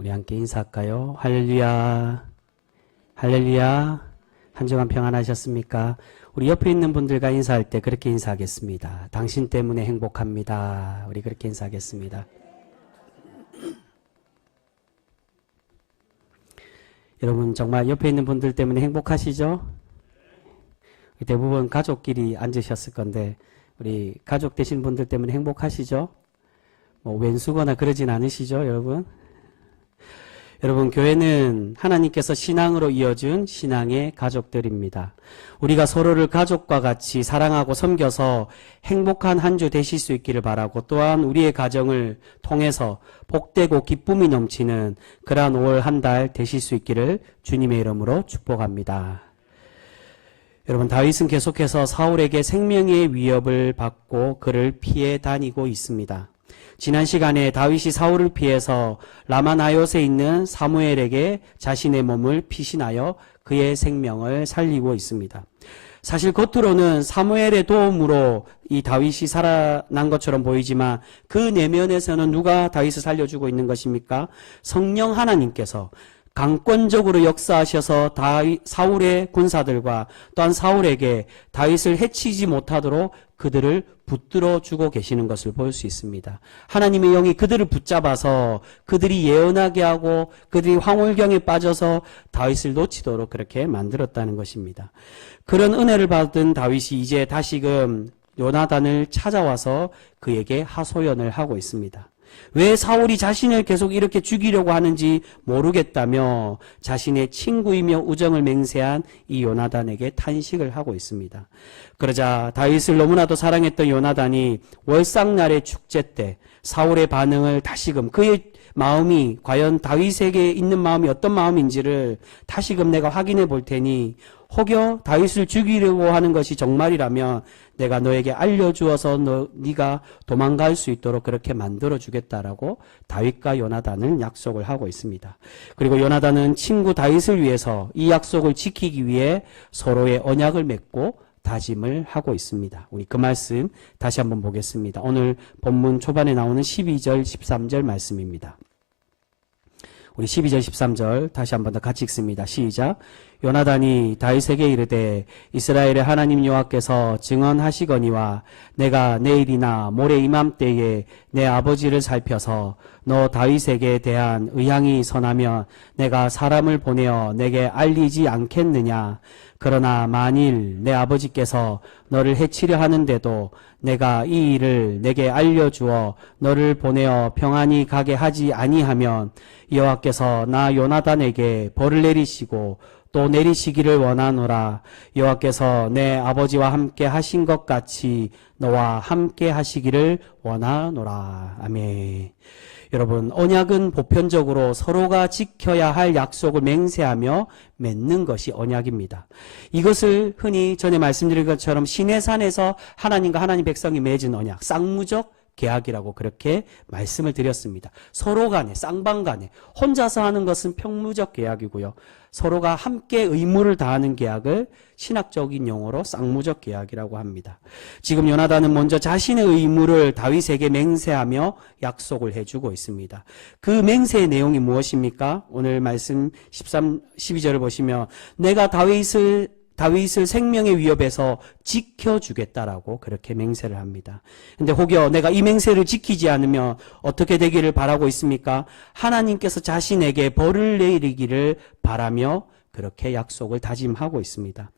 우리 함께 인사할까요? 할렐루야, 할렐루야. 한 주간 평안하셨습니까? 우리 옆에 있는 분들과 인사할 때 그렇게 인사하겠습니다. 당신 때문에 행복합니다. 우리 그렇게 인사하겠습니다. 여러분 정말 옆에 있는 분들 때문에 행복하시죠? 대부분 가족끼리 앉으셨을 건데 우리 가족 되신 분들 때문에 행복하시죠? 뭐 왼수거나 그러진 않으시죠, 여러분? 여러분, 교회는 하나님께서 신앙으로 이어준 신앙의 가족들입니다. 우리가 서로를 가족과 같이 사랑하고 섬겨서 행복한 한 주 되실 수 있기를 바라고, 또한 우리의 가정을 통해서 복되고 기쁨이 넘치는 그러한 5월 한 달 되실 수 있기를 주님의 이름으로 축복합니다. 여러분, 다윗은 계속해서 사울에게 생명의 위협을 받고 그를 피해 다니고 있습니다. 지난 시간에 다윗이 사울을 피해서 라마나옳에 있는 사무엘에게 자신의 몸을 피신하여 그의 생명을 살리고 있습니다. 사실 겉으로는 사무엘의 도움으로 이 다윗이 살아난 것처럼 보이지만 그 내면에서는 누가 다윗을 살려주고 있는 것입니까? 성령 하나님께서 강권적으로 역사하셔서 사울의 군사들과 또한 사울에게 다윗을 해치지 못하도록 그들을 붙들어 주고 계시는 것을 볼 수 있습니다. 하나님의 영이 그들을 붙잡아서 그들이 예언하게 하고 그들이 황홀경에 빠져서 다윗을 놓치도록 그렇게 만들었다는 것입니다. 그런 은혜를 받은 다윗이 이제 다시금 요나단을 찾아와서 그에게 하소연을 하고 있습니다. 왜 사울이 자신을 계속 이렇게 죽이려고 하는지 모르겠다며 자신의 친구이며 우정을 맹세한 이 요나단에게 탄식을 하고 있습니다. 그러자 다윗을 너무나도 사랑했던 요나단이 월삭날의 축제 때 사울의 반응을 다시금 그의 마음이 과연 다윗에게 있는 마음이 어떤 마음인지를 다시금 내가 확인해 볼 테니 혹여 다윗을 죽이려고 하는 것이 정말이라면 내가 너에게 알려주어서 네가 도망갈 수 있도록 그렇게 만들어주겠다라고 다윗과 요나단은 약속을 하고 있습니다. 그리고 요나단은 친구 다윗을 위해서 이 약속을 지키기 위해 서로의 언약을 맺고 다짐을 하고 있습니다. 우리 그 말씀 다시 한번 보겠습니다. 오늘 본문 초반에 나오는 12절 13절 말씀입니다. 우리 12절 13절 다시 한번 더 같이 읽습니다. 시작. 요나단이 다윗에게 이르되 이스라엘의 하나님 여호와께서 증언하시거니와 내가 내일이나 모레 이맘때에 내 아버지를 살펴서 너 다윗에게 대한 의향이 선하면 내가 사람을 보내어 내게 알리지 않겠느냐. 그러나 만일 내 아버지께서 너를 해치려 하는데도 내가 이 일을 내게 알려주어 너를 보내어 평안히 가게 하지 아니하면 여호와께서 나 요나단에게 벌을 내리시고 또 내리시기를 원하노라. 여호와께서 내 아버지와 함께 하신 것 같이 너와 함께 하시기를 원하노라. 아멘. 여러분, 언약은 보편적으로 서로가 지켜야 할 약속을 맹세하며 맺는 것이 언약입니다. 이것을 흔히 전에 말씀드린 것처럼 시내산에서 하나님과 하나님 백성이 맺은 언약, 쌍무적 계약이라고 그렇게 말씀을 드렸습니다. 서로 간에, 쌍방 간에 혼자서 하는 것은 평무적 계약이고요. 서로가 함께 의무를 다하는 계약을 신학적인 용어로 쌍무적 계약이라고 합니다. 지금 요나단은 먼저 자신의 의무를 다윗에게 맹세하며 약속을 해주고 있습니다. 그 맹세의 내용이 무엇입니까? 오늘 말씀 12절을 보시면 내가 다윗을 생명의 위협에서 지켜주겠다라고 그렇게 맹세를 합니다. 근데 혹여 내가 이 맹세를 지키지 않으면 어떻게 되기를 바라고 있습니까? 하나님께서 자신에게 벌을 내리기를 바라며 그렇게 약속을 다짐하고 있습니다.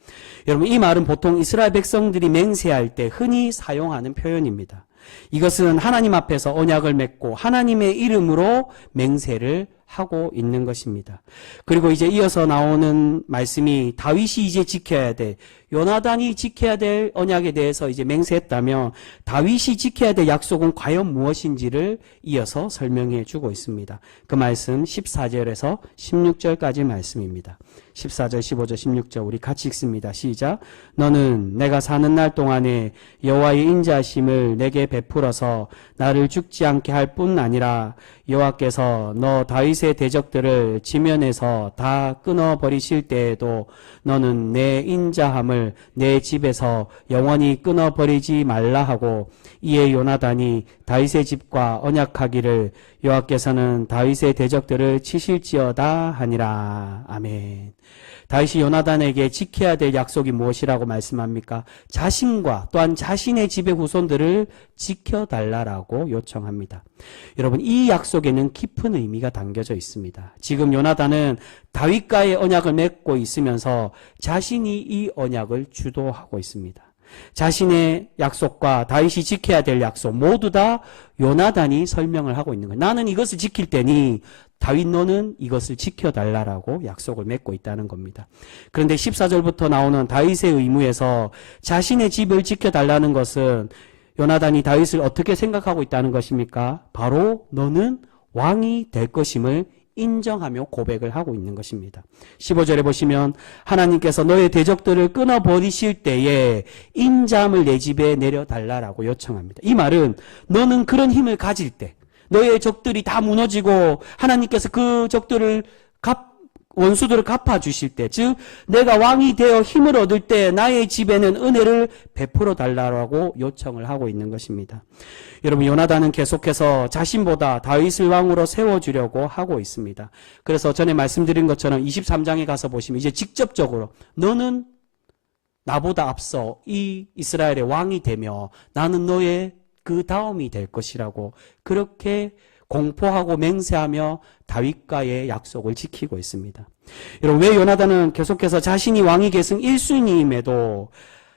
여러분, 이 말은 보통 이스라엘 백성들이 맹세할 때 흔히 사용하는 표현입니다. 이것은 하나님 앞에서 언약을 맺고 하나님의 이름으로 맹세를 하고 있는 것입니다. 그리고 이제 이어서 나오는 말씀이 다윗이 이제 지켜야 돼. 요나단이 지켜야 될 언약에 대해서 이제 맹세했다면 다윗이 지켜야 될 약속은 과연 무엇인지를 이어서 설명해 주고 있습니다. 그 말씀 14절에서 16절까지 말씀입니다. 14절, 15절, 16절 우리 같이 읽습니다. 시작. 너는 내가 사는 날 동안에 여호와의 인자심을 내게 베풀어서 나를 죽지 않게 할 뿐 아니라 여호와께서 너 다윗의 대적들을 지면에서 다 끊어버리실 때에도 너는 내 인자함을 내 집에서 영원히 끊어버리지 말라 하고 이에 요나단이 다윗의 집과 언약하기를 여호와께서는 다윗의 대적들을 치실지어다 하니라. 아멘. 다윗이 요나단에게 지켜야 될 약속이 무엇이라고 말씀합니까? 자신과 또한 자신의 집의 후손들을 지켜달라고 요청합니다. 여러분, 이 약속에는 깊은 의미가 담겨져 있습니다. 지금 요나단은 다윗과의 언약을 맺고 있으면서 자신이 이 언약을 주도하고 있습니다. 자신의 약속과 다윗이 지켜야 될 약속 모두 다 요나단이 설명을 하고 있는 거예요. 나는 이것을 지킬 테니 다윗 너는 이것을 지켜달라고 약속을 맺고 있다는 겁니다. 그런데 14절부터 나오는 다윗의 의무에서 자신의 집을 지켜달라는 것은 요나단이 다윗을 어떻게 생각하고 있다는 것입니까? 바로 너는 왕이 될 것임을 인정하며 고백을 하고 있는 것입니다. 15절에 보시면 하나님께서 너의 대적들을 끊어버리실 때에 인자함을 내 집에 내려달라고 요청합니다. 이 말은 너는 그런 힘을 가질 때 너의 적들이 다 무너지고 하나님께서 그 적들을 원수들을 갚아주실 때, 즉 내가 왕이 되어 힘을 얻을 때 나의 집에는 은혜를 베풀어 달라고 요청을 하고 있는 것입니다. 여러분, 요나단은 계속해서 자신보다 다윗을 왕으로 세워주려고 하고 있습니다. 그래서 전에 말씀드린 것처럼 23장에 가서 보시면 이제 직접적으로 너는 나보다 앞서 이 이스라엘의 왕이 되며 나는 너의 그 다음이 될 것이라고 그렇게 공포하고 맹세하며 다윗과의 약속을 지키고 있습니다. 여러분, 왜 요나단은 계속해서 자신이 왕위 계승 1순위임에도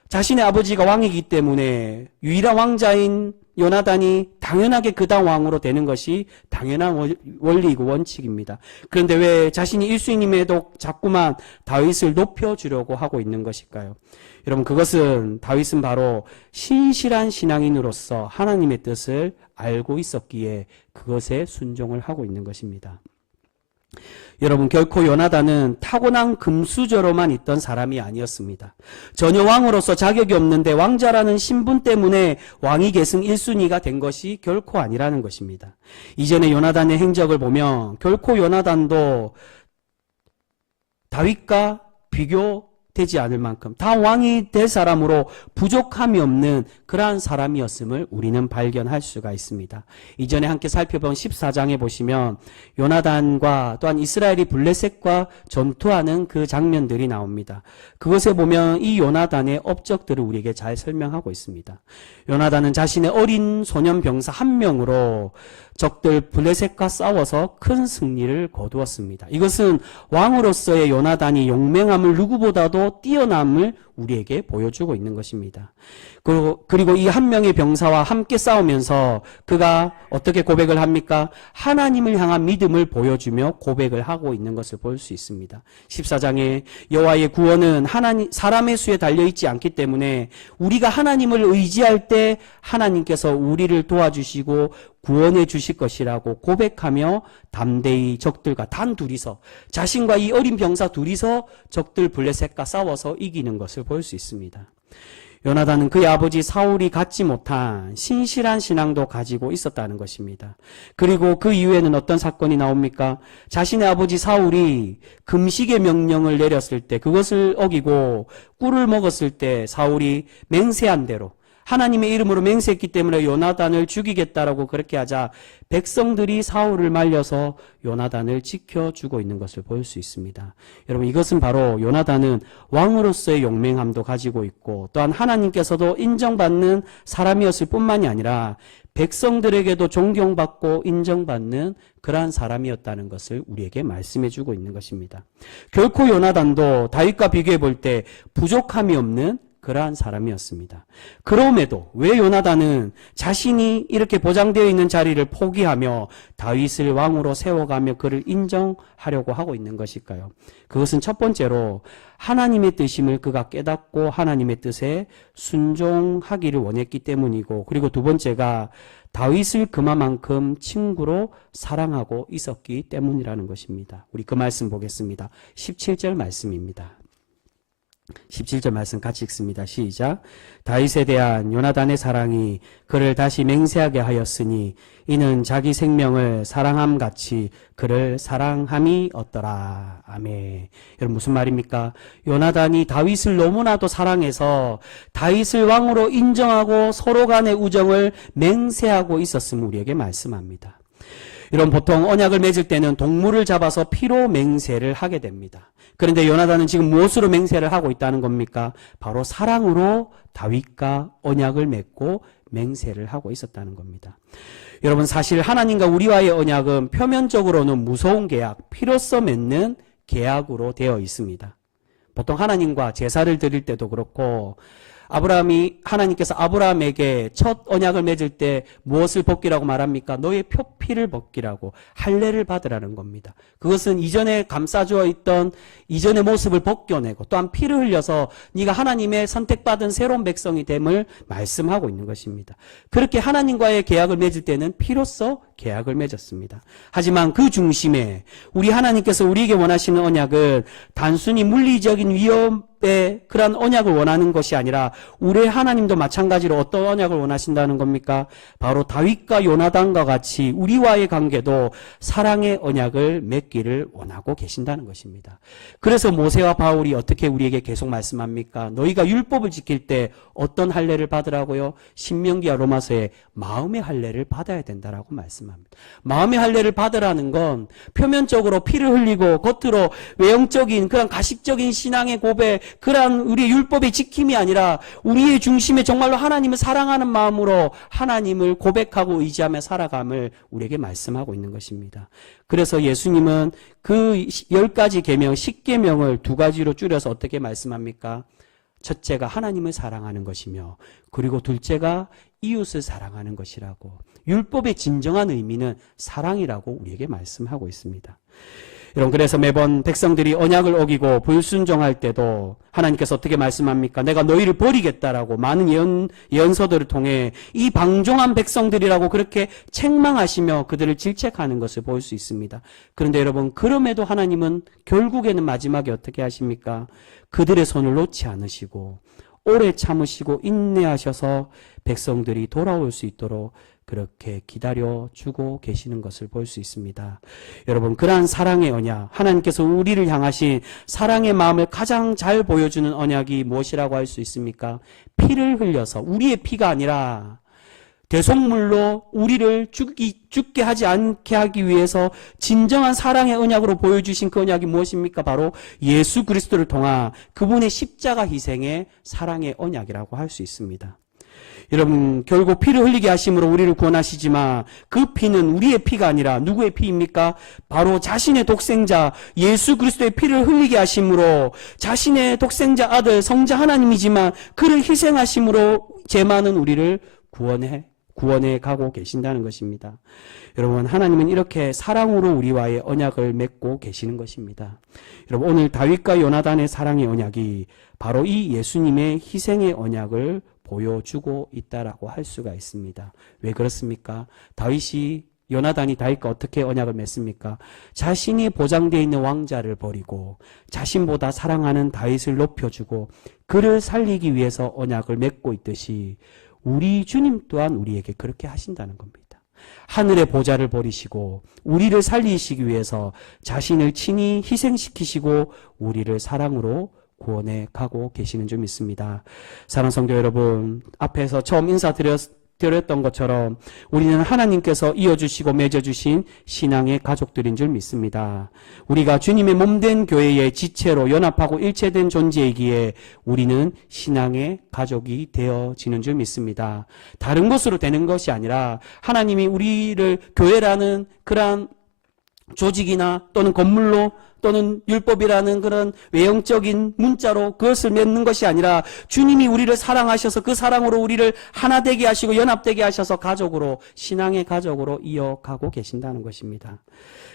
자신의 아버지가 왕이기 때문에 유일한 왕자인 요나단이 당연하게 그 다음 왕으로 되는 것이 당연한 원리이고 원칙입니다. 그런데 왜 자신이 1순위임에도 자꾸만 다윗을 높여주려고 하고 있는 것일까요? 여러분, 그것은 다윗은 바로 신실한 신앙인으로서 하나님의 뜻을 알고 있었기에 그것에 순종을 하고 있는 것입니다. 여러분, 결코 요나단은 타고난 금수저로만 있던 사람이 아니었습니다. 전혀 왕으로서 자격이 없는데 왕자라는 신분 때문에 왕위 계승 1순위가 된 것이 결코 아니라는 것입니다. 이전에 요나단의 행적을 보면 결코 요나단도 다윗과 비교되지 않을 만큼 다 왕이 될 사람으로 부족함이 없는 그러한 사람이었음을 우리는 발견할 수가 있습니다. 이전에 함께 살펴본 14장에 보시면 요나단과 또한 이스라엘이 블레셋과 전투하는 그 장면들이 나옵니다. 그것에 보면 이 요나단의 업적들을 우리에게 잘 설명하고 있습니다. 요나단은 자신의 어린 소년 병사 한 명으로 적들 블레셋과 싸워서 큰 승리를 거두었습니다. 이것은 왕으로서의 요나단이 용맹함을 누구보다도 뛰어남을 우리에게 보여주고 있는 것입니다. 그리고 이 한 명의 병사와 함께 싸우면서 그가 어떻게 고백을 합니까? 하나님을 향한 믿음을 보여주며 고백을 하고 있는 것을 볼 수 있습니다. 14장에 여호와의 구원은 사람의 수에 달려있지 않기 때문에 우리가 하나님을 의지할 때 하나님께서 우리를 도와주시고 구원해 주실 것이라고 고백하며 담대히 적들과 단 둘이서 자신과 이 어린 병사 둘이서 적들 블레셋과 싸워서 이기는 것을 볼 수 있습니다. 요나단은 그의 아버지 사울이 갖지 못한 신실한 신앙도 가지고 있었다는 것입니다. 그리고 그 이후에는 어떤 사건이 나옵니까? 자신의 아버지 사울이 금식의 명령을 내렸을 때 그것을 어기고 꿀을 먹었을 때 사울이 맹세한 대로 하나님의 이름으로 맹세했기 때문에 요나단을 죽이겠다라고 그렇게 하자 백성들이 사울을 말려서 요나단을 지켜주고 있는 것을 볼 수 있습니다. 여러분, 이것은 바로 요나단은 왕으로서의 용맹함도 가지고 있고 또한 하나님께서도 인정받는 사람이었을 뿐만이 아니라 백성들에게도 존경받고 인정받는 그러한 사람이었다는 것을 우리에게 말씀해주고 있는 것입니다. 결코 요나단도 다윗과 비교해 볼 때 부족함이 없는 그러한 사람이었습니다. 그럼에도 왜 요나단은 자신이 이렇게 보장되어 있는 자리를 포기하며 다윗을 왕으로 세워가며 그를 인정하려고 하고 있는 것일까요? 그것은 첫 번째로 하나님의 뜻임을 그가 깨닫고 하나님의 뜻에 순종하기를 원했기 때문이고, 그리고 두 번째가 다윗을 그만큼 친구로 사랑하고 있었기 때문이라는 것입니다. 우리 그 말씀 보겠습니다. 17절 말씀입니다. 17절 말씀 같이 읽습니다. 시작. 다윗에 대한 요나단의 사랑이 그를 다시 맹세하게 하였으니 이는 자기 생명을 사랑함 같이 그를 사랑함이 얻더라. 아멘. 여러분, 무슨 말입니까? 요나단이 다윗을 너무나도 사랑해서 다윗을 왕으로 인정하고 서로 간의 우정을 맹세하고 있었음을 우리에게 말씀합니다. 이런 보통 언약을 맺을 때는 동물을 잡아서 피로 맹세를 하게 됩니다. 그런데 요나단은 지금 무엇으로 맹세를 하고 있다는 겁니까? 바로 사랑으로 다윗과 언약을 맺고 맹세를 하고 있었다는 겁니다. 여러분, 사실 하나님과 우리와의 언약은 표면적으로는 무서운 계약, 피로써 맺는 계약으로 되어 있습니다. 보통 하나님과 제사를 드릴 때도 그렇고, 하나님께서 아브라함에게 첫 언약을 맺을 때 무엇을 벗기라고 말합니까? 너의 표피를 벗기라고, 할례를 받으라는 겁니다. 그것은 이전에 감싸주어 있던 이전의 모습을 벗겨내고 또한 피를 흘려서 네가 하나님의 선택받은 새로운 백성이 됨을 말씀하고 있는 것입니다. 그렇게 하나님과의 계약을 맺을 때는 피로써 계약을 맺었습니다. 하지만 그 중심에 우리 하나님께서 우리에게 원하시는 언약은 단순히 물리적인 위협의 그런 언약을 원하는 것이 아니라 우리 하나님도 마찬가지로 어떤 언약을 원하신다는 겁니까? 바로 다윗과 요나단과 같이 우리와의 관계도 사랑의 언약을 맺기를 원하고 계신다는 것입니다. 그래서 모세와 바울이 어떻게 우리에게 계속 말씀합니까? 너희가 율법을 지킬 때 어떤 할례를 받으라고요? 신명기와 로마서에 마음의 할례를 받아야 된다라고 말씀합니다. 마음의 할례를 받으라는 건 표면적으로 피를 흘리고 겉으로 외형적인 그런 가식적인 신앙의 고백, 그러한 우리의 율법의 지킴이 아니라 우리의 중심에 정말로 하나님을 사랑하는 마음으로 하나님을 고백하고 의지하며 살아감을 우리에게 말씀하고 있는 것입니다. 그래서 예수님은 그 10가지 계명, 10계명을 2가지로 줄여서 어떻게 말씀합니까? 첫째가 하나님을 사랑하는 것이며, 그리고 둘째가 이웃을 사랑하는 것이라고, 율법의 진정한 의미는 사랑이라고 우리에게 말씀하고 있습니다. 여러분, 그래서 매번 백성들이 언약을 어기고 불순종할 때도 하나님께서 어떻게 말씀합니까? 내가 너희를 버리겠다라고 많은 예언서들을 통해 이 방종한 백성들이라고 그렇게 책망하시며 그들을 질책하는 것을 볼 수 있습니다. 그런데 여러분, 그럼에도 하나님은 결국에는 마지막에 어떻게 하십니까? 그들의 손을 놓지 않으시고 오래 참으시고 인내하셔서 백성들이 돌아올 수 있도록 그렇게 기다려주고 계시는 것을 볼 수 있습니다. 여러분, 그러한 사랑의 언약, 하나님께서 우리를 향하신 사랑의 마음을 가장 잘 보여주는 언약이 무엇이라고 할 수 있습니까? 피를 흘려서, 우리의 피가 아니라 대속물로 우리를 죽게 하지 않게 하기 위해서 진정한 사랑의 언약으로 보여주신 그 언약이 무엇입니까? 바로 예수 그리스도를 통한 그분의 십자가 희생의 사랑의 언약이라고 할 수 있습니다. 여러분, 결국 피를 흘리게 하심으로 우리를 구원하시지만 그 피는 우리의 피가 아니라 누구의 피입니까? 바로 자신의 독생자 예수 그리스도의 피를 흘리게 하심으로 자신의 독생자 아들 성자 하나님이지만 그를 희생하심으로 죄 많은 우리를 구원해 가고 계신다는 것입니다. 여러분, 하나님은 이렇게 사랑으로 우리와의 언약을 맺고 계시는 것입니다. 여러분, 오늘 다윗과 요나단의 사랑의 언약이 바로 이 예수님의 희생의 언약을 보여주고 있다라고 할 수가 있습니다. 왜 그렇습니까? 요나단이 다윗과 어떻게 언약을 맺습니까? 자신이 보장되어 있는 왕자를 버리고 자신보다 사랑하는 다윗을 높여주고 그를 살리기 위해서 언약을 맺고 있듯이 우리 주님 또한 우리에게 그렇게 하신다는 겁니다. 하늘의 보좌를 버리시고 우리를 살리시기 위해서 자신을 친히 희생시키시고 우리를 사랑으로 구원해 가고 계시는 줄 믿습니다. 사랑하는 성도 여러분, 앞에서 처음 인사드렸던 것처럼 우리는 하나님께서 이어주시고 맺어주신 신앙의 가족들인 줄 믿습니다. 우리가 주님의 몸된 교회의 지체로 연합하고 일체된 존재이기에 우리는 신앙의 가족이 되어지는 줄 믿습니다. 다른 것으로 되는 것이 아니라 하나님이 우리를 교회라는 그러한 조직이나 또는 건물로 또는 율법이라는 그런 외형적인 문자로 그것을 맺는 것이 아니라 주님이 우리를 사랑하셔서 그 사랑으로 우리를 하나 되게 하시고 연합되게 하셔서 가족으로, 신앙의 가족으로 이어가고 계신다는 것입니다.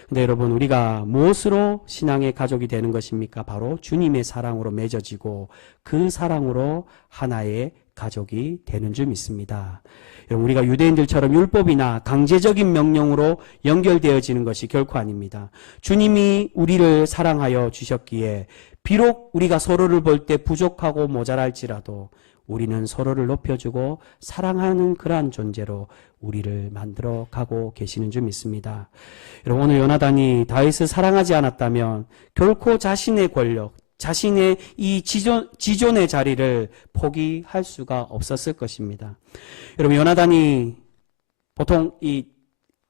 근데 여러분, 우리가 무엇으로 신앙의 가족이 되는 것입니까? 바로 주님의 사랑으로 맺어지고 그 사랑으로 하나의 가족이 되는 줄 믿습니다. 우리가 유대인들처럼 율법이나 강제적인 명령으로 연결되어지는 것이 결코 아닙니다. 주님이 우리를 사랑하여 주셨기에 비록 우리가 서로를 볼 때 부족하고 모자랄지라도 우리는 서로를 높여주고 사랑하는 그러한 존재로 우리를 만들어 가고 계시는 줄 믿습니다. 여러분, 오늘 요나단이 다윗을 사랑하지 않았다면 결코 자신의 권력, 자신의 이 지존의 자리를 포기할 수가 없었을 것입니다. 여러분, 요나단이 보통 이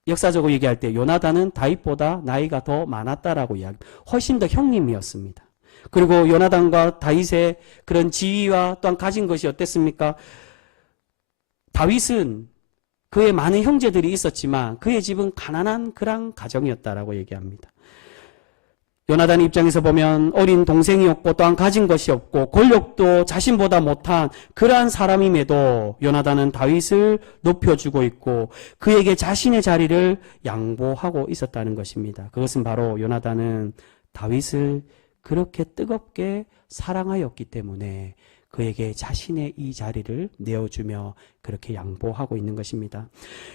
역사적으로 얘기할 때 요나단은 다윗보다 나이가 더 많았다라고 이야기합니다. 훨씬 더 형님이었습니다. 그리고 요나단과 다윗의 그런 지위와 또한 가진 것이 어땠습니까? 다윗은 그의 많은 형제들이 있었지만 그의 집은 가난한 그런 가정이었다라고 얘기합니다. 요나단의 입장에서 보면 어린 동생이었고 또한 가진 것이 없고 권력도 자신보다 못한 그러한 사람임에도 요나단은 다윗을 높여주고 있고 그에게 자신의 자리를 양보하고 있었다는 것입니다. 그것은 바로 요나단은 다윗을 그렇게 뜨겁게 사랑하였기 때문에 그에게 자신의 이 자리를 내어주며 그렇게 양보하고 있는 것입니다.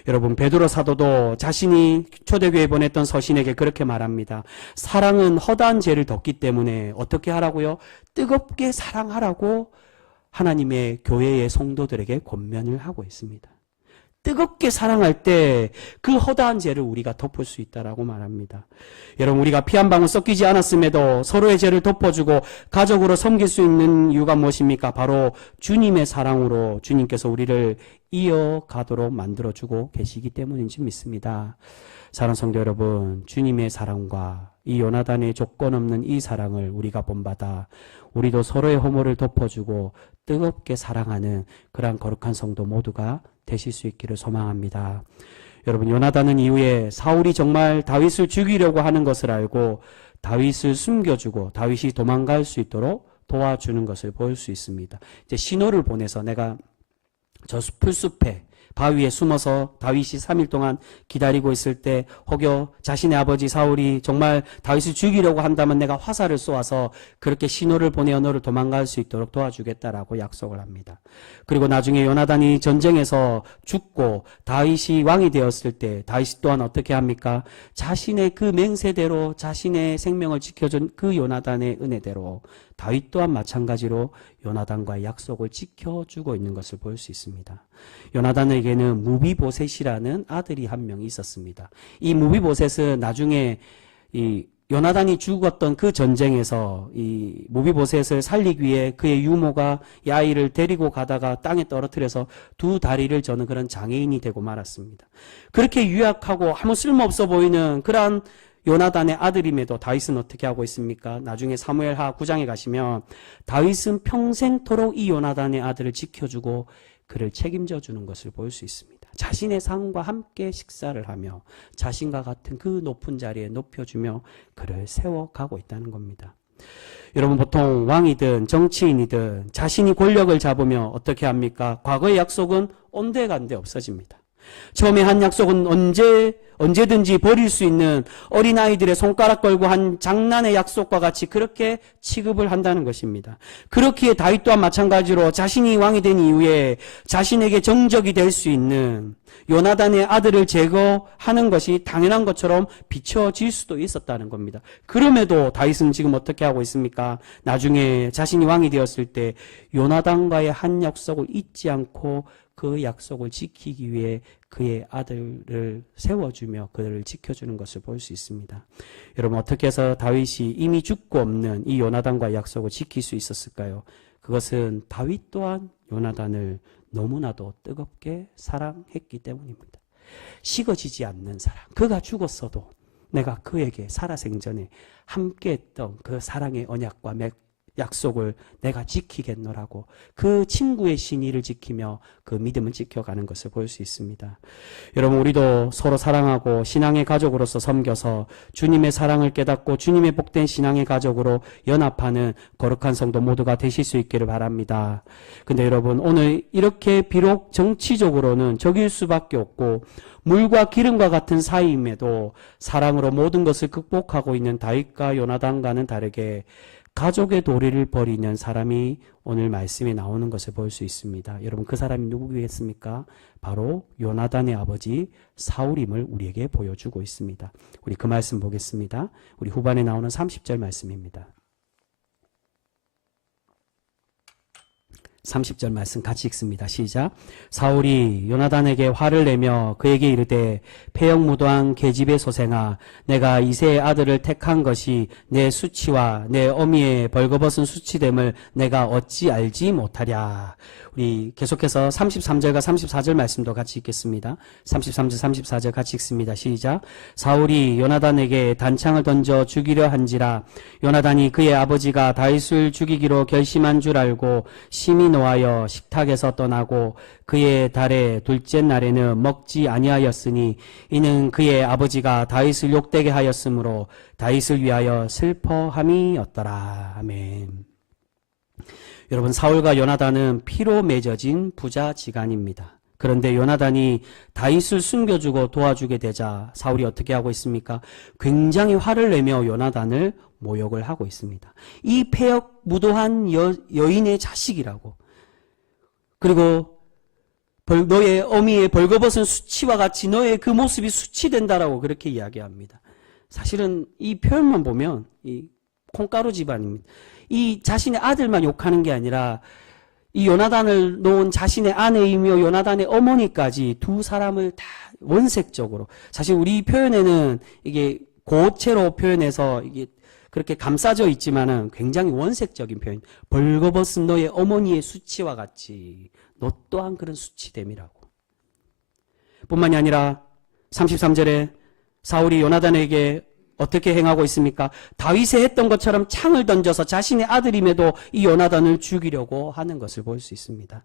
여러분, 베드로 사도도 자신이 초대교회에 보냈던 서신에게 그렇게 말합니다. 사랑은 허다한 죄를 덮기 때문에 어떻게 하라고요? 뜨겁게 사랑하라고 하나님의 교회의 성도들에게 권면을 하고 있습니다. 뜨겁게 사랑할 때 그 허다한 죄를 우리가 덮을 수 있다라고 말합니다. 여러분, 우리가 피 한 방울 섞이지 않았음에도 서로의 죄를 덮어주고 가족으로 섬길 수 있는 이유가 무엇입니까? 바로 주님의 사랑으로 주님께서 우리를 이어가도록 만들어주고 계시기 때문인지 믿습니다. 사랑하는 성도 여러분, 주님의 사랑과 이 요나단의 조건 없는 이 사랑을 우리가 본받아 우리도 서로의 허물을 덮어주고 뜨겁게 사랑하는 그러한 거룩한 성도 모두가 되실 수 있기를 소망합니다. 여러분, 요나단은 이후에 사울이 정말 다윗을 죽이려고 하는 것을 알고 다윗을 숨겨주고 다윗이 도망갈 수 있도록 도와주는 것을 볼 수 있습니다. 이제 신호를 보내서 내가 저 풀숲에 바위에 숨어서 다윗이 3일 동안 기다리고 있을 때 혹여 자신의 아버지 사울이 정말 다윗을 죽이려고 한다면 내가 화살을 쏘아서 그렇게 신호를 보내어 너를 도망갈 수 있도록 도와주겠다라고 약속을 합니다. 그리고 나중에 요나단이 전쟁에서 죽고 다윗이 왕이 되었을 때 다윗 또한 어떻게 합니까? 자신의 그 맹세대로 자신의 생명을 지켜준 그 요나단의 은혜대로 다윗 또한 마찬가지로 요나단과의 약속을 지켜주고 있는 것을 볼 수 있습니다. 요나단에게는 무비보셋이라는 아들이 한 명 있었습니다. 이 무비보셋은 나중에 이 요나단이 죽었던 그 전쟁에서 이 무비보셋을 살리기 위해 그의 유모가 이 아이를 데리고 가다가 땅에 떨어뜨려서 두 다리를 저는 그런 장애인이 되고 말았습니다. 그렇게 유약하고 아무 쓸모없어 보이는 그러한 요나단의 아들임에도 다윗은 어떻게 하고 있습니까? 나중에 사무엘하 9장에 가시면 다윗은 평생토록 이 요나단의 아들을 지켜주고 그를 책임져 주는 것을 볼 수 있습니다. 자신의 상과 함께 식사를 하며 자신과 같은 그 높은 자리에 높여주며 그를 세워가고 있다는 겁니다. 여러분, 보통 왕이든 정치인이든 자신이 권력을 잡으며 어떻게 합니까? 과거의 약속은 온데간데 없어집니다. 처음에 한 약속은 언제든지 버릴 수 있는 어린아이들의 손가락 걸고 한 장난의 약속과 같이 그렇게 취급을 한다는 것입니다. 그렇기에 다윗 또한 마찬가지로 자신이 왕이 된 이후에 자신에게 정적이 될 수 있는 요나단의 아들을 제거하는 것이 당연한 것처럼 비춰질 수도 있었다는 겁니다. 그럼에도 다윗은 지금 어떻게 하고 있습니까? 나중에 자신이 왕이 되었을 때 요나단과의 한 약속을 잊지 않고 그 약속을 지키기 위해 그의 아들을 세워주며 그들을 지켜주는 것을 볼 수 있습니다. 여러분, 어떻게 해서 다윗이 이미 죽고 없는 이 요나단과의 약속을 지킬 수 있었을까요? 그것은 다윗 또한 요나단을 너무나도 뜨겁게 사랑했기 때문입니다. 식어지지 않는 사랑. 그가 죽었어도 내가 그에게 살아생전에 함께했던 그 사랑의 언약과 약속을 내가 지키겠노라고 그 친구의 신의를 지키며 그 믿음을 지켜가는 것을 볼 수 있습니다. 여러분, 우리도 서로 사랑하고 신앙의 가족으로서 섬겨서 주님의 사랑을 깨닫고 주님의 복된 신앙의 가족으로 연합하는 거룩한 성도 모두가 되실 수 있기를 바랍니다. 근데 여러분, 오늘 이렇게 비록 정치적으로는 적일 수밖에 없고 물과 기름과 같은 사이임에도 사랑으로 모든 것을 극복하고 있는 다윗과 요나단과는 다르게 가족의 도리를 버리는 사람이 오늘 말씀에 나오는 것을 볼 수 있습니다. 여러분, 그 사람이 누구겠습니까? 바로 요나단의 아버지 사울임을 우리에게 보여주고 있습니다. 우리 그 말씀 보겠습니다. 우리 후반에 나오는 30절 말씀입니다. 30절 말씀 같이 읽습니다. 시작. 사울이 요나단에게 화를 내며 그에게 이르되 폐역무도한 계집의 소생아, 내가 이새의 아들을 택한 것이 내 수치와 내 어미의 벌거벗은 수치됨을 내가 어찌 알지 못하랴. 우리 계속해서 33절과 34절 말씀도 같이 읽겠습니다. 33절, 34절 같이 읽습니다. 시작. 사울이 요나단에게 단창을 던져 죽이려 한지라 요나단이 그의 아버지가 다윗을 죽이기로 결심한 줄 알고 심히 노하여 식탁에서 떠나고 그의 달의 둘째 날에는 먹지 아니하였으니 이는 그의 아버지가 다윗을 욕되게 하였으므로 다윗을 위하여 슬퍼함이었더라. 아멘. 여러분, 사울과 요나단은 피로 맺어진 부자지간입니다. 그런데 요나단이 다윗을 숨겨주고 도와주게 되자 사울이 어떻게 하고 있습니까? 굉장히 화를 내며 요나단을 모욕을 하고 있습니다. 이 폐역 무도한 여인의 자식이라고. 그리고 너의 어미의 벌거벗은 수치와 같이 너의 그 모습이 수치된다라고 그렇게 이야기합니다. 사실은 이 표현만 보면 이 콩가루 집안입니다. 이 자신의 아들만 욕하는 게 아니라 이 요나단을 놓은 자신의 아내이며 요나단의 어머니까지 두 사람을 다 원색적으로, 사실 우리 표현에는 이게 고체로 표현해서 이게 그렇게 감싸져 있지만은 굉장히 원색적인 표현. 벌거벗은 너의 어머니의 수치와 같이 너 또한 그런 수치됨이라고. 뿐만이 아니라 33절에 사울이 요나단에게 어떻게 행하고 있습니까? 다윗이 했던 것처럼 창을 던져서 자신의 아들임에도 이 요나단을 죽이려고 하는 것을 볼 수 있습니다.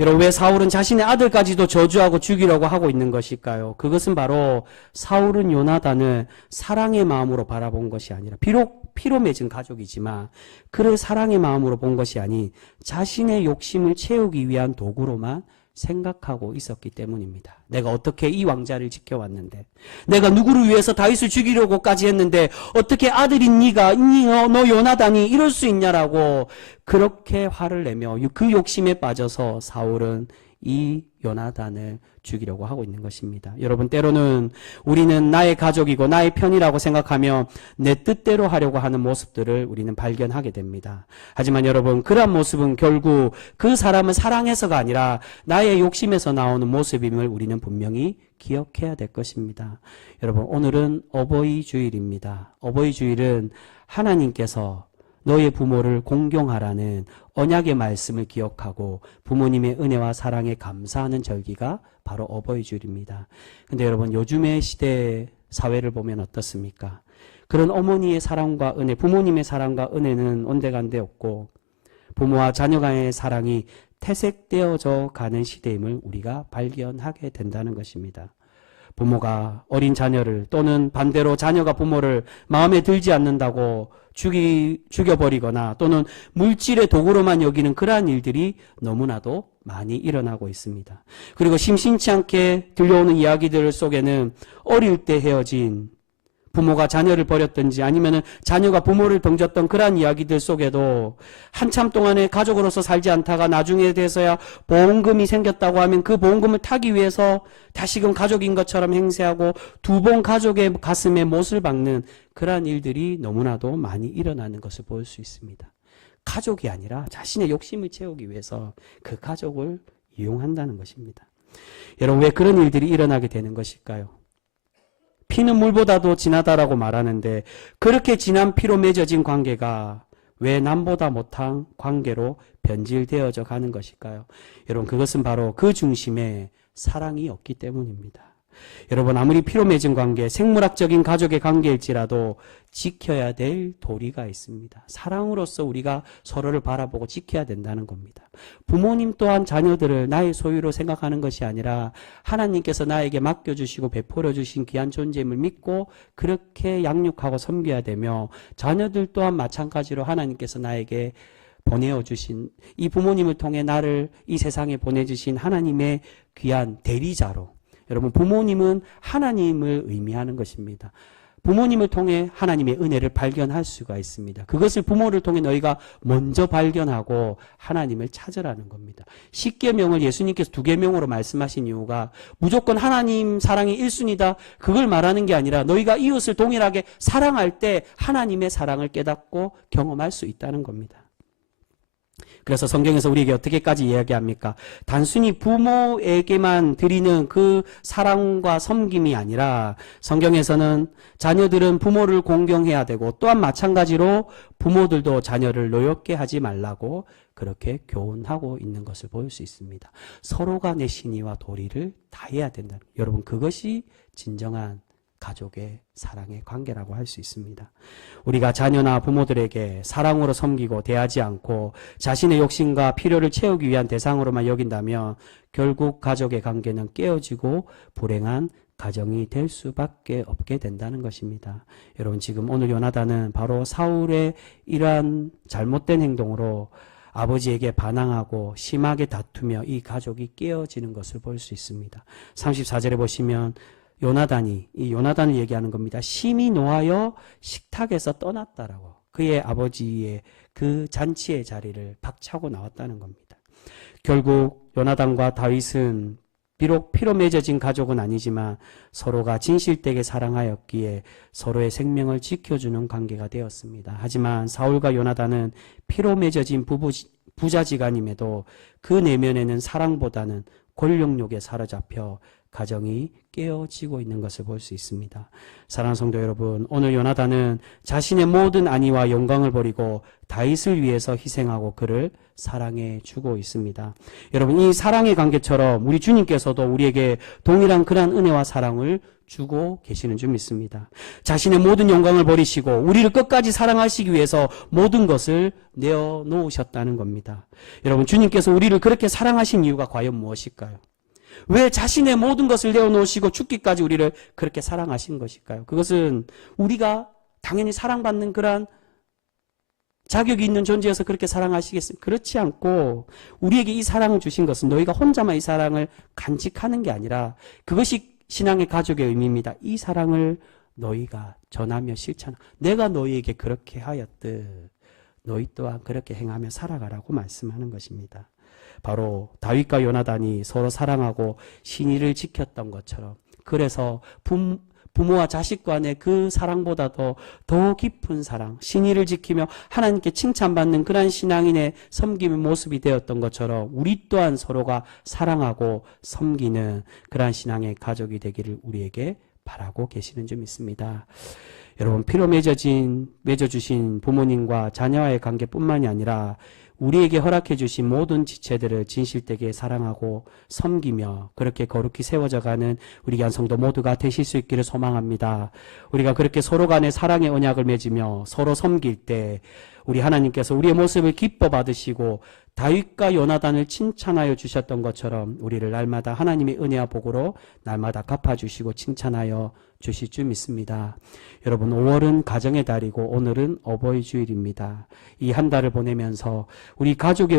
여러분, 왜 사울은 자신의 아들까지도 저주하고 죽이려고 하고 있는 것일까요? 그것은 바로 사울은 요나단을 사랑의 마음으로 바라본 것이 아니라, 비록 피로 맺은 가족이지만 그를 사랑의 마음으로 본 것이 아닌 자신의 욕심을 채우기 위한 도구로만 생각하고 있었기 때문입니다. 내가 어떻게 이 왕자를 지켜왔는데, 내가 누구를 위해서 다윗을 죽이려고까지 했는데 어떻게 아들인 네가, 너 요나단이 이럴 수 있냐라고 그렇게 화를 내며 그 욕심에 빠져서 사울은 이 요나단을 죽이려고 하고 있는 것입니다. 여러분, 때로는 우리는 나의 가족이고 나의 편이라고 생각하며 내 뜻대로 하려고 하는 모습들을 우리는 발견하게 됩니다. 하지만 여러분, 그러한 모습은 결국 그 사람을 사랑해서가 아니라 나의 욕심에서 나오는 모습임을 우리는 분명히 기억해야 될 것입니다. 여러분, 오늘은 어버이 주일입니다. 어버이 주일은 하나님께서 너의 부모를 공경하라는 언약의 말씀을 기억하고 부모님의 은혜와 사랑에 감사하는 절기가 바로 어버이 주일입니다. 근데 여러분, 요즘의 시대 사회를 보면 어떻습니까? 그런 어머니의 사랑과 은혜, 부모님의 사랑과 은혜는 온데간데 없고 부모와 자녀 간의 사랑이 퇴색되어져 가는 시대임을 우리가 발견하게 된다는 것입니다. 부모가 어린 자녀를, 또는 반대로 자녀가 부모를 마음에 들지 않는다고 죽여버리거나 또는 물질의 도구로만 여기는 그러한 일들이 너무나도 많이 일어나고 있습니다. 그리고 심심치 않게 들려오는 이야기들 속에는 어릴 때 헤어진 부모가 자녀를 버렸든지 아니면은 자녀가 부모를 던졌던 그러한 이야기들 속에도 한참 동안에 가족으로서 살지 않다가 나중에 돼서야 보험금이 생겼다고 하면 그 보험금을 타기 위해서 다시금 가족인 것처럼 행세하고 두 번 가족의 가슴에 못을 박는 그러한 일들이 너무나도 많이 일어나는 것을 볼 수 있습니다. 가족이 아니라 자신의 욕심을 채우기 위해서 그 가족을 이용한다는 것입니다. 여러분, 왜 그런 일들이 일어나게 되는 것일까요? 피는 물보다도 진하다라고 말하는데 그렇게 진한 피로 맺어진 관계가 왜 남보다 못한 관계로 변질되어져 가는 것일까요? 여러분, 그것은 바로 그 중심에 사랑이 없기 때문입니다. 여러분, 아무리 피로 맺은 관계, 생물학적인 가족의 관계일지라도 지켜야 될 도리가 있습니다. 사랑으로서 우리가 서로를 바라보고 지켜야 된다는 겁니다. 부모님 또한 자녀들을 나의 소유로 생각하는 것이 아니라 하나님께서 나에게 맡겨주시고 베풀어 주신 귀한 존재임을 믿고 그렇게 양육하고 섬겨야 되며, 자녀들 또한 마찬가지로 하나님께서 나에게 보내어주신, 이 부모님을 통해 나를 이 세상에 보내주신 하나님의 귀한 대리자로, 여러분, 부모님은 하나님을 의미하는 것입니다. 부모님을 통해 하나님의 은혜를 발견할 수가 있습니다. 그것을 부모를 통해 너희가 먼저 발견하고 하나님을 찾으라는 겁니다. 10계명을 예수님께서 2계명으로 말씀하신 이유가 무조건 하나님 사랑이 1순위다, 그걸 말하는 게 아니라 너희가 이웃을 동일하게 사랑할 때 하나님의 사랑을 깨닫고 경험할 수 있다는 겁니다. 그래서 성경에서 우리에게 어떻게까지 이야기합니까? 단순히 부모에게만 드리는 그 사랑과 섬김이 아니라 성경에서는 자녀들은 부모를 공경해야 되고 또한 마찬가지로 부모들도 자녀를 노엽게 하지 말라고 그렇게 교훈하고 있는 것을 볼 수 있습니다. 서로가 내 신의와 도리를 다해야 된다. 여러분, 그것이 진정한 가족의 사랑의 관계라고 할 수 있습니다. 우리가 자녀나 부모들에게 사랑으로 섬기고 대하지 않고 자신의 욕심과 필요를 채우기 위한 대상으로만 여긴다면 결국 가족의 관계는 깨어지고 불행한 가정이 될 수밖에 없게 된다는 것입니다. 여러분, 지금 오늘 요나단은 바로 사울의 이러한 잘못된 행동으로 아버지에게 반항하고 심하게 다투며 이 가족이 깨어지는 것을 볼 수 있습니다. 34절에 보시면 이 요나단을 얘기하는 겁니다. 심히 노하여 식탁에서 떠났다라고. 그의 아버지의 그 잔치의 자리를 박차고 나왔다는 겁니다. 결국 요나단과 다윗은 비록 피로 맺어진 가족은 아니지만 서로가 진실되게 사랑하였기에 서로의 생명을 지켜주는 관계가 되었습니다. 하지만 사울과 요나단은 피로 맺어진 부자지간임에도 그 내면에는 사랑보다는 권력욕에 사로잡혀 가정이 깨어지고 있는 것을 볼 수 있습니다. 사랑하는 성도 여러분, 오늘 요나단은 자신의 모든 안위와 영광을 버리고 다윗을 위해서 희생하고 그를 사랑해 주고 있습니다. 여러분, 이 사랑의 관계처럼 우리 주님께서도 우리에게 동일한 그러한 은혜와 사랑을 주고 계시는 줄 믿습니다. 자신의 모든 영광을 버리시고 우리를 끝까지 사랑하시기 위해서 모든 것을 내어놓으셨다는 겁니다. 여러분, 주님께서 우리를 그렇게 사랑하신 이유가 과연 무엇일까요? 왜 자신의 모든 것을 내어놓으시고 죽기까지 우리를 그렇게 사랑하신 것일까요? 그것은 우리가 당연히 사랑받는 그러한 자격이 있는 존재여서 그렇게 사랑하시겠습니까? 그렇지 않고 우리에게 이 사랑을 주신 것은 너희가 혼자만 이 사랑을 간직하는 게 아니라 그것이 신앙의 가족의 의미입니다. 이 사랑을 너희가 전하며 실천하. 내가 너희에게 그렇게 하였듯 너희 또한 그렇게 행하며 살아가라고 말씀하는 것입니다. 바로 다윗과 요나단이 서로 사랑하고 신의를 지켰던 것처럼, 그래서 부모와 자식 간의 그 사랑보다도 더 깊은 사랑, 신의를 지키며 하나님께 칭찬받는 그러한 신앙인의 섬김의 모습이 되었던 것처럼 우리 또한 서로가 사랑하고 섬기는 그러한 신앙의 가족이 되기를 우리에게 바라고 계시는 줄 믿습니다. 여러분, 피로 맺어주신 부모님과 자녀와의 관계뿐만이 아니라 우리에게 허락해 주신 모든 지체들을 진실되게 사랑하고 섬기며 그렇게 거룩히 세워져가는 우리 귀한 성도 모두가 되실 수 있기를 소망합니다. 우리가 그렇게 서로 간의 사랑의 언약을 맺으며 서로 섬길 때 우리 하나님께서 우리의 모습을 기뻐 받으시고 다윗과 요나단을 칭찬하여 주셨던 것처럼 우리를 날마다 하나님의 은혜와 복으로 날마다 갚아주시고 칭찬하여 주실 줄 믿습니다. 여러분, 5월은 가정의 달이고 오늘은 어버이 주일입니다. 이 한 달을 보내면서 우리 가족의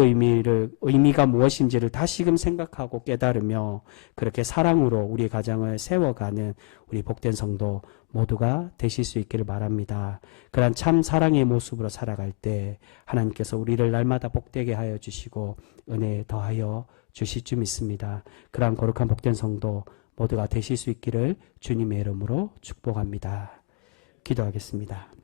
의미가 무엇인지를 다시금 생각하고 깨달으며 그렇게 사랑으로 우리 가정을 세워가는 우리 복된 성도 모두가 되실 수 있기를 바랍니다. 그러한 참 사랑의 모습으로 살아갈 때 하나님께서 우리를 날마다 복되게 하여 주시고 은혜 더하여 주실 줄 믿습니다. 그러한 거룩한 복된 성도 모두가 되실 수 있기를 주님의 이름으로 축복합니다. 기도하겠습니다.